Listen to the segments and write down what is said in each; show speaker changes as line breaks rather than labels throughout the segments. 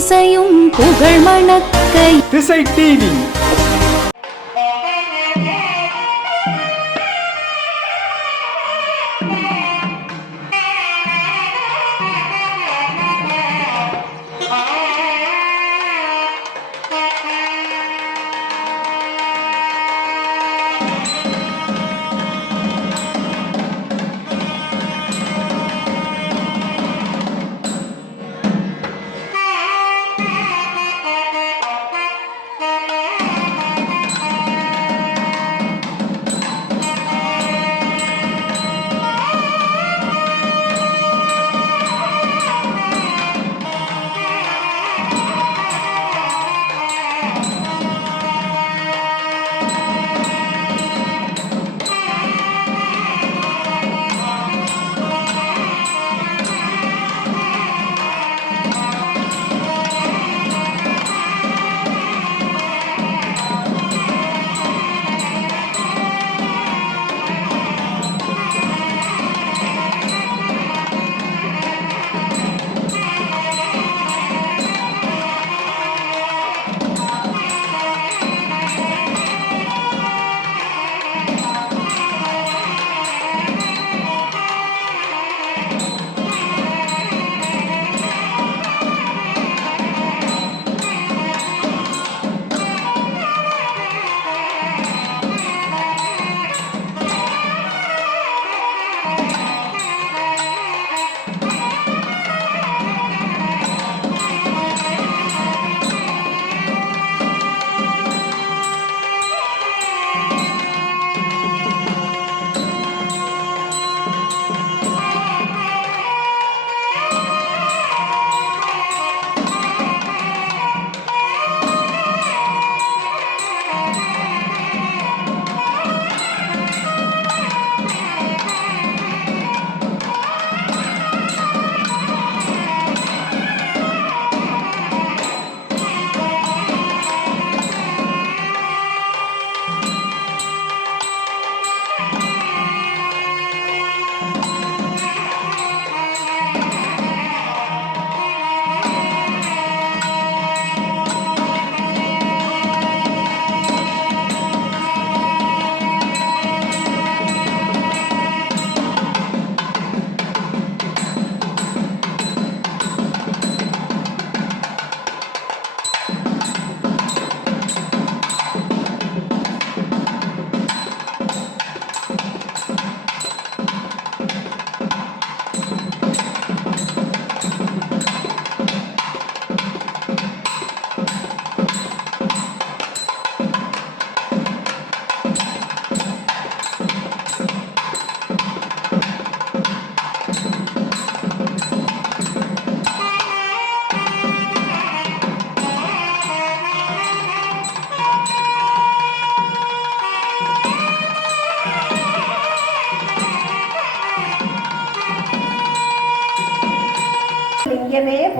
திசையும் புகழ் மணக்கை.
திசை டிவி.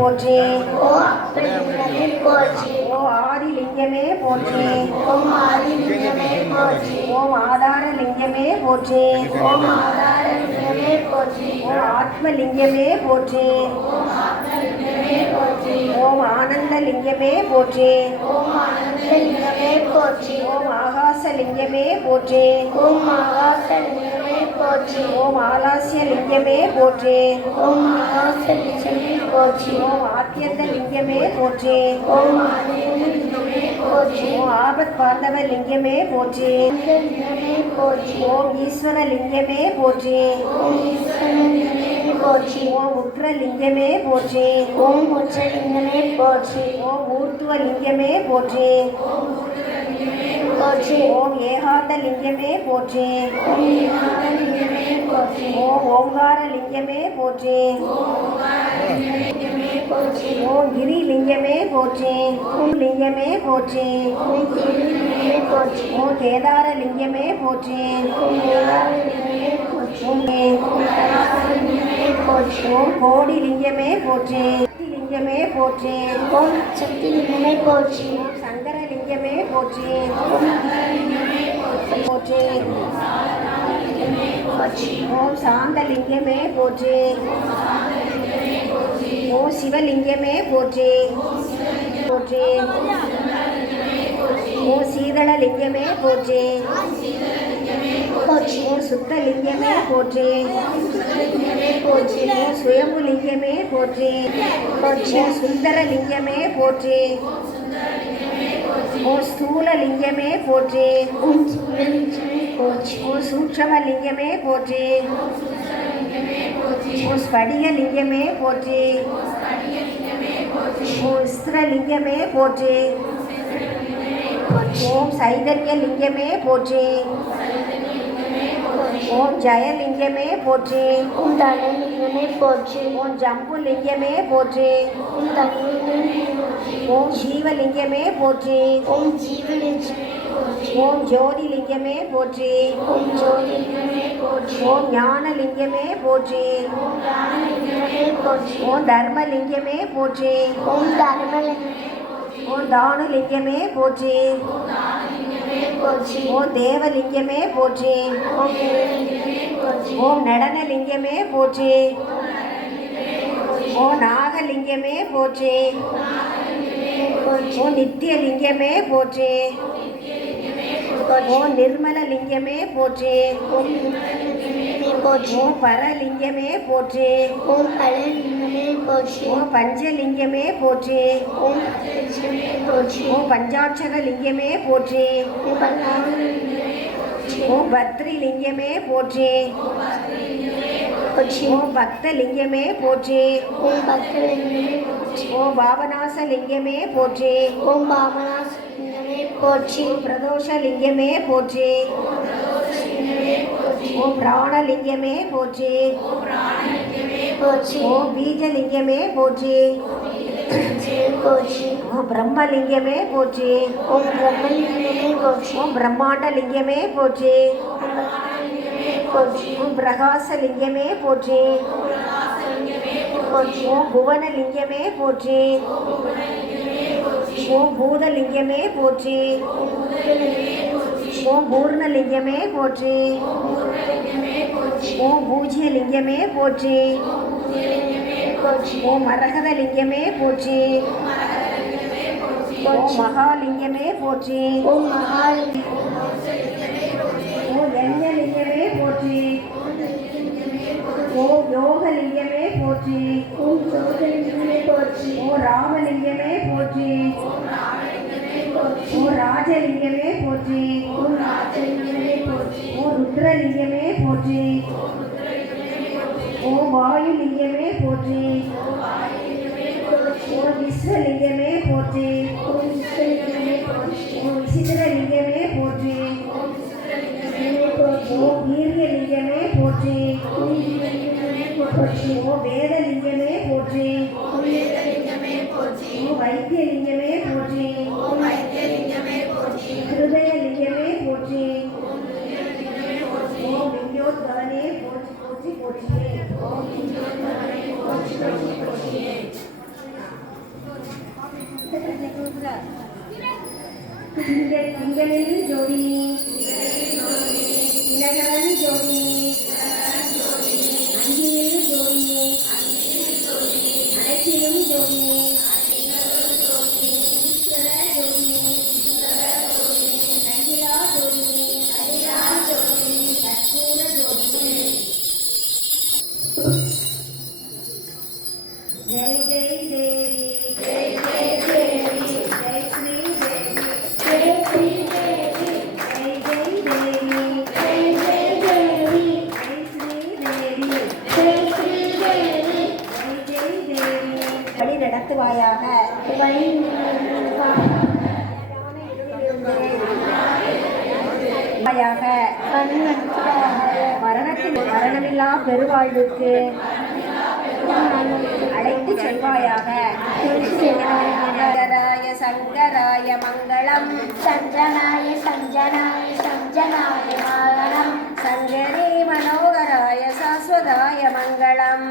போற்றி.
ஓ அப்பலிங்கமே போற்றி ஓம் ஆதிலிங்கமே போற்றி.
ஓம் ஆதார லிங்கமே போற்றி
ஓம் ஆதாரலிங்கமே போற்றி.
ஓம் ஆத்ம லிங்கமே போற்றி
ஓம் ஆத்மலிங்கமே போற்றி.
ஓம் ஆனந்த லிங்கமே போற்றி
ஓம் ஆனந்தலிங்கமே போற்றி.
ஓம் ஆகாச லிங்கமே போற்றி
ஓம் ஆகாசலிங்கமே போற்றி.
ஓம் ஆலாசிய லிங்கமே போற்றி.
ஓம் ஆகாசலிங்கமே போற்றி
ஓம் ஆத்தியந்த லிங்கமே போற்றி
ஓம் ஆதிலிங்கமே போற்றி
ஓம் ஆபத் பாந்தவ லிங்கமே போற்றி
லிங்கமே போற்றி
ஓம் ஈஸ்வர லிங்கமே போற்றி
ஓம் ஈஸ்வரலிங்கமே போற்றி
ஓம் உக்ர லிங்கமே போற்றி
ஓம் உச்சலிங்கமே போற்றி
ஓம் ஊர்த்துவ லிங்கமே போற்றி
போற்றி
ஓம் ஏகாந்த லிங்கமே போற்றி
ஓம் ஈஸ்வரலிங்கமே போற்றி
ஓம் ஓங்கார லிங்கமே போற்றி
லிங்கமே போற்றி
ஓம் கிரி லிங்கமே போற்றி ஓம் லிங்கமே போற்றி
ஓம்
கேதார லிங்கமே போற்றி
ஓம்
கோடி லிங்கமே போற்றி லிங்கமே போற்றி
ஓம் சக்திலிங்கமே
சங்கர லிங்கமே போற்றி
ஓம் லிங்கமே போற்றி
போற்றி ஓம் சாந்த லிங்கமே போற்றி ஓ சிவலிங்கமே போற்றி. போற்றி. ஓ சீதளலிங்கமே போற்றி.
போற்றி
ஓம் சுத்தலிங்கமே போற்றி.
போற்றி
ஓம் சுயம்புலிங்கமே போற்றி. ஓம் சுந்தரலிங்கமே போற்றி. ஓ ஸ்தூலலிங்கமே போற்றி.
ஓ சூட்சமலிங்கமே போற்றி.
ஓம் சூட்சமலிங்கமே போற்றி ஓம் ஸ்படிகலிங்கமே போற்றி ஓம் ஸ்திரலிங்கமே போற்றி ஓம் சைதன்யலிங்கமே போற்றி ஓம் ஜெயலிங்கமே போற்றி
ஓம் தனலிங்கமே போற்றி
ஓம் ஜம்புலிங்கமே போற்றி
ஓம் தனலிங்கமே
ஓம் ஜீவலிங்கமே போற்றி
ஓம் ஜீவலிங்கமே
ஓம் போற்றி
ஓம் ஜோதிலிங்கமே போற்றி
ஓம் போற்றி
ஓம் ஞானலிங்கமே போற்றி
ஓம் தர்மலிங்கமே போற்றி
ஓம் தர்மலிங்கமே
ஓம் தானுலிங்கமே போற்றி
போற்றி
ஓம் தேவலிங்கமே போற்றி
ஓம்
நடனலிங்கமே போற்றி ஓம் நாகலிங்கமே போற்றி ஓம் நித்தியலிங்கமே போற்றி
போற்றி
ஓம் நிர்மலலிங்கமே போற்றி
ஓம் நிர்மலலிங்கமே போற்றி
ஓம் பரலிங்கமே போற்றி
ஓம் பலலிங்கமே போற்றி
ஓம் பஞ்சலிங்கமே போற்றி
ஓம் பஞ்சலிங்கமே போற்றி
ஓம் பஞ்சாட்சரலிங்கமே போற்றி
ஓம் பல்லாலிங்கமே போற்றி
ஓம் பத்ரிலிங்கமே போற்றி
போற்றி
ஓம் பக்தலிங்கமே போற்றி
ஓம் பக்தலிங்கமே போற்றி
ஓம் பாபநாசலிங்கமே போற்றி
ஓம் பாமனாசிங்கமே போற்றி
ஓம் பிரதோஷலிங்கமே போற்றி ஓம் பிராணலிங்கமே போற்றி
போற்றி
ஓம் பீஜலிங்கமே போற்றி
போற்றி
ஓம் பிரம்மலிங்கமே போற்றி
ஓம் பிரம்மலிங்கமே போற்றி
ஓம் பிரம்மாண்டலிங்கமே போற்றி
ஓம் பிரம்மலிங்கமே போற்றி
ஓம் பிரகாசலிங்கமே போற்றி
போற்றி
ஓம் புவனலிங்கமே போற்றி ஓம் பூதலிங்கமே போற்றி ஓம் பூர்ணலிங்கமே போற்றி ஓம் பூஜ்யலிங்கமே போற்றி
போற்றி
ஓம் மரகதலிங்கமே போற்றி ஓம் மகாலிங்கமே போற்றி
ஓம் மகாலி
ஓம் யஞ்சலிங்கமே போற்றி ஓம் யோகலிங்கமே போற்றி
ஓம் ஜோதிலிங்கமே போற்றி
ஓம் ராமலிங்கமே ராஜலிங்கமே போற்றி
ஓம் ராஜலிங்கமே போற்றி
ஓம் ருத்ரலிங்கமே போற்றி ஓம் வாயுலிங்கமே போற்றி ஓம் விஸ்வலிங்கமே திங்களில் ஜோதி திலகரன் ஜோதி வழி நடத்துவாயாக வாயாக மரணத்தின் மரணமில்லா பெருவாழ்வுக்கு அழைத்து செல்வாயாக. சங்கராய சங்கராய மங்களம்.
சஞ்சனாய சஞ்சனாய சஞ்சனாய மங்களம்.
சங்கரே மனோகராய சாஸ்வதாய மங்களம்.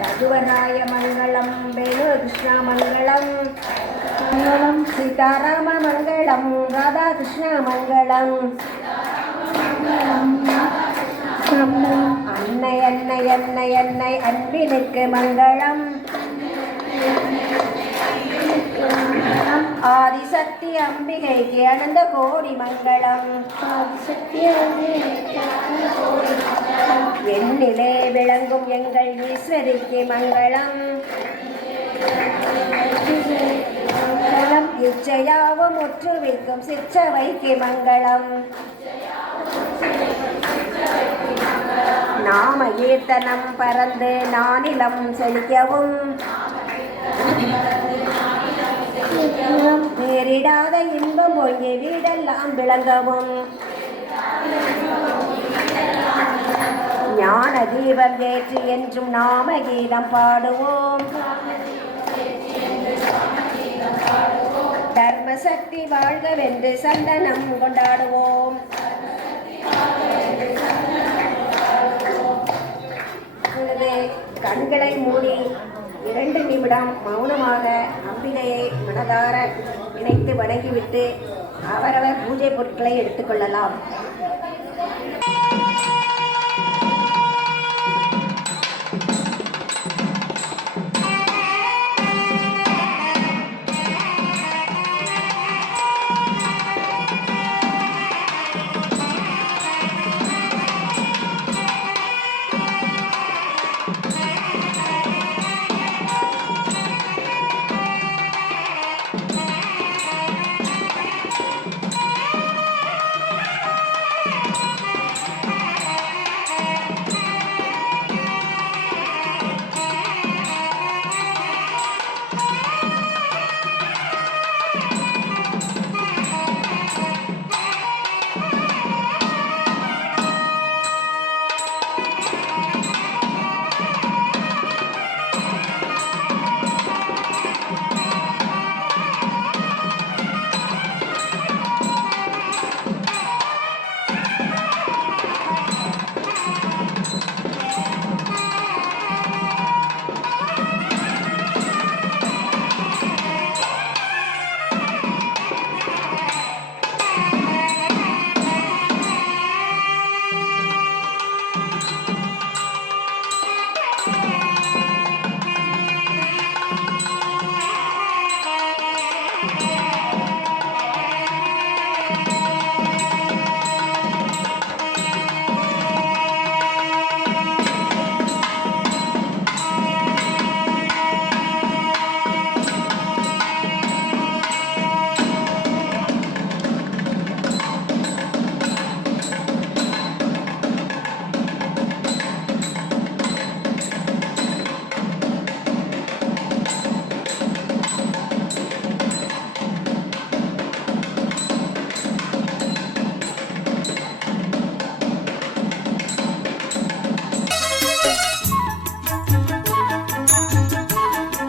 ரகுவராய மங்களம் வேணு கிருஷ்ணா மங்களம்
மங்களம்
சீதாராம மங்களம் ராதாகிருஷ்ண மங்களம்
மங்களம்
அன்னை அன்னை அன்னை அன்னை அன்பினுக்கு மங்களம் ஆதிசக்தி அம்பிகைக்கு அனந்த கோடி மங்களம். என்னிலே விளங்கும் எங்கள் ஈஸ்வரிக்கு மங்களம். மங்களம் இச்சையாவும் முற்றுவிக்கும் சிற்றவைக்கு மங்களம். நாம கீர்த்தனம் பறந்து நானிலம் செழிக்கவும். நேரிடாத இன்பம் ஒழுங்கி வீடெல்லாம் விளங்கவும். ஞான தீபம் வேற்று என்றும் நாம கீதம் பாடுவோம். தர்ம சக்தி வாழ்கவென்று சந்தனம் கொண்டாடுவோம். கண்களை மூடி இரண்டு நிமிடம் மௌனமாக அம்பிகையை மனதார நினைத்து வணங்கிவிட்டு அவரவர் பூஜை பொருட்களை எடுத்துக்கொள்ளலாம்